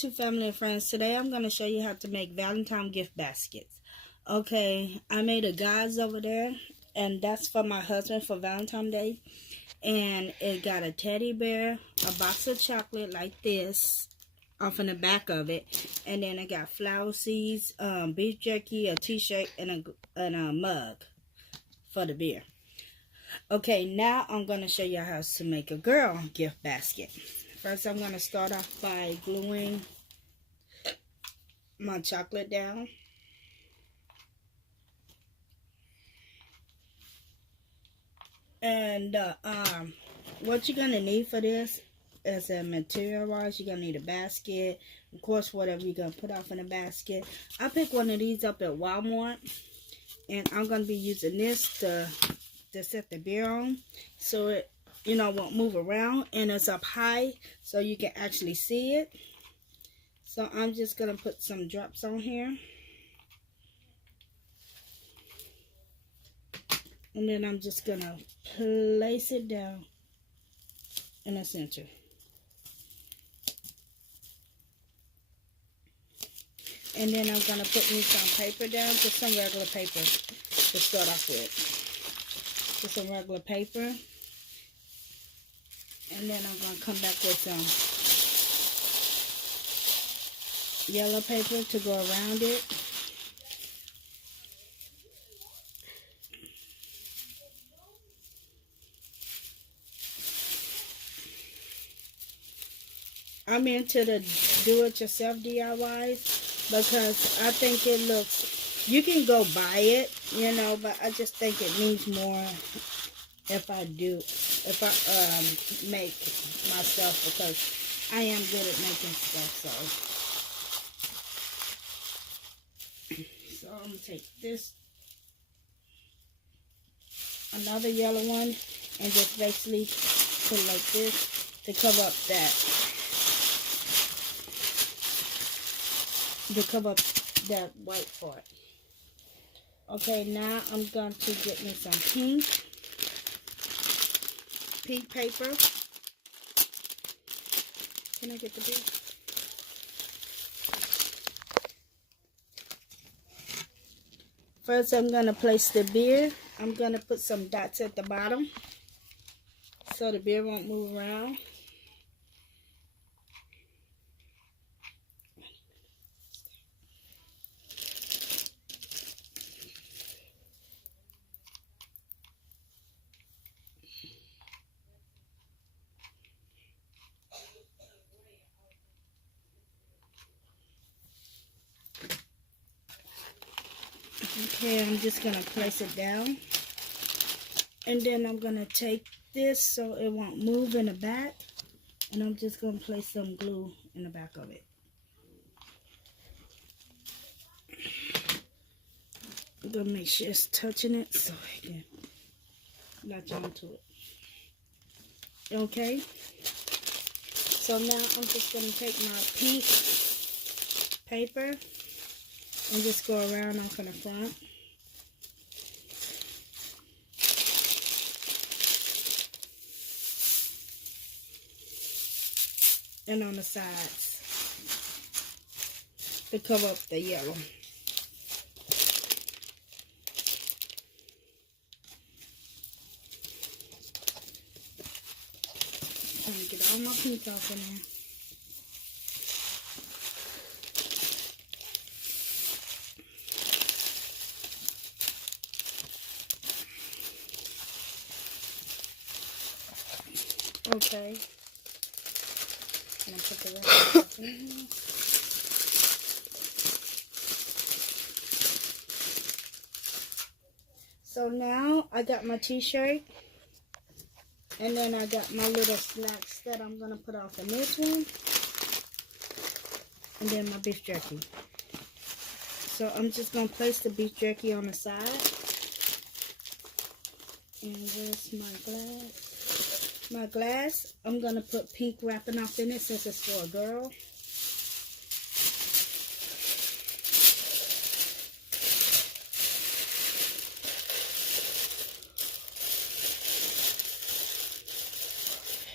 YouTube family and friends. Today I'm going to show you how to make Valentine gift baskets. Okay, I made a guys over there, and that's for my husband for Valentine's Day. And it got a teddy bear, a box of chocolate like this off in the back of it, and then I got flower seeds, beef jerky, a t-shirt, and a mug for the beer. Okay, now I'm going to show you how to make a girl gift basket. First, I'm going to start off by gluing my chocolate down. And what you're going to need for this is a material-wise, you're going to need a basket. Of course, whatever you're going to put off in a basket. I picked one of these up at Walmart. And I'm going to be using this to set the beer on. So it won't move around, and it's up high so you can actually see it. So I'm just gonna put some drops on here, and then I'm just gonna place it down in the center. And then I'm gonna put me some paper down, just some regular paper to start off with. Just some regular paper. And then I'm going to come back with some yellow paper to go around it. I'm into the do-it-yourself DIYs because I think it looks, you can go buy it, but I just think it needs more if I make myself, because I am good at making stuff. So I'm going to take this, another yellow one, and just basically put it like this to cover up that white part. Okay, now I'm going to get me some pink paper. Can I get the beer? First, I'm going to place the beer. I'm going to put some dots at the bottom so the beer won't move around. Okay, I'm just going to place it down. And then I'm going to take this so it won't move in the back. And I'm just going to place some glue in the back of it. I'm going to make sure it's touching it so I can latch onto it. Okay. So now I'm just going to take my pink paper and just go around off in the front. And on the sides to cover up the yellow. I'm going to get all my pink off in there. Okay, and I put the rest of it in here. So now I got my t-shirt, and then I got my little snacks that I'm going to put off in this one, and then my beef jerky. So I'm just going to place the beef jerky on the side, and where's my glass? My glass, I'm going to put pink wrapping off in it since it's for a girl.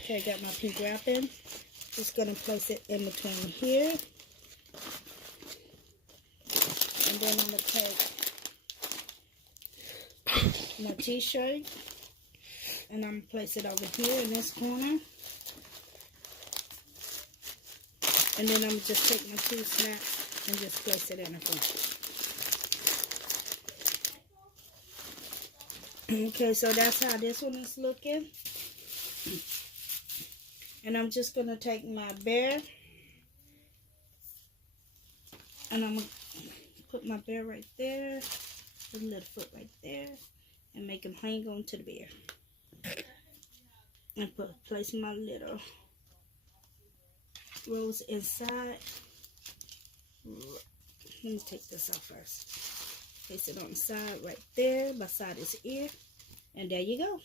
Okay, I got my pink wrapping. Just going to place it in between here. then I'm going to take my t-shirt and I'm going to place it over here in this corner. And then I'm going to just take my 2 snaps and just place it in the front. Okay, so that's how this one is looking. And I'm just going to take my bear. And I'm going to put my bear right there. Put a little foot right there. And make him hang on to the bear. And place my little rose inside. Let me take this off first. Place it on the side right there, beside his ear. And there you go.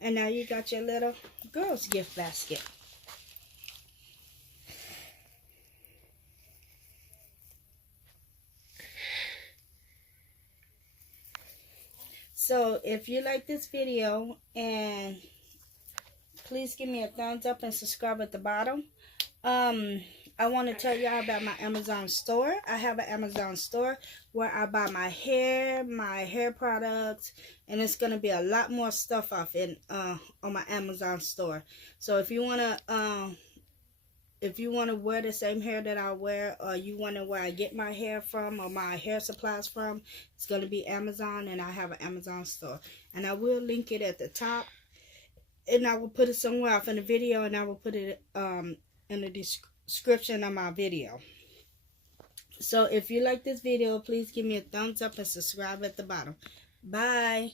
And now you got your little girl's gift basket. So if you like this video, and please give me a thumbs up and subscribe at the bottom. I want to tell y'all about my Amazon store. I have an Amazon store where I buy my hair products, and it's going to be a lot more stuff off on my Amazon store. So if you want to wear the same hair that I wear, or you wonder where I get my hair from or my hair supplies from, it's going to be Amazon, and I have an Amazon store. And I will link it at the top, and I will put it somewhere off in the video, and I will put it in the description of my video. So if you like this video, please give me a thumbs up and subscribe at the bottom. Bye.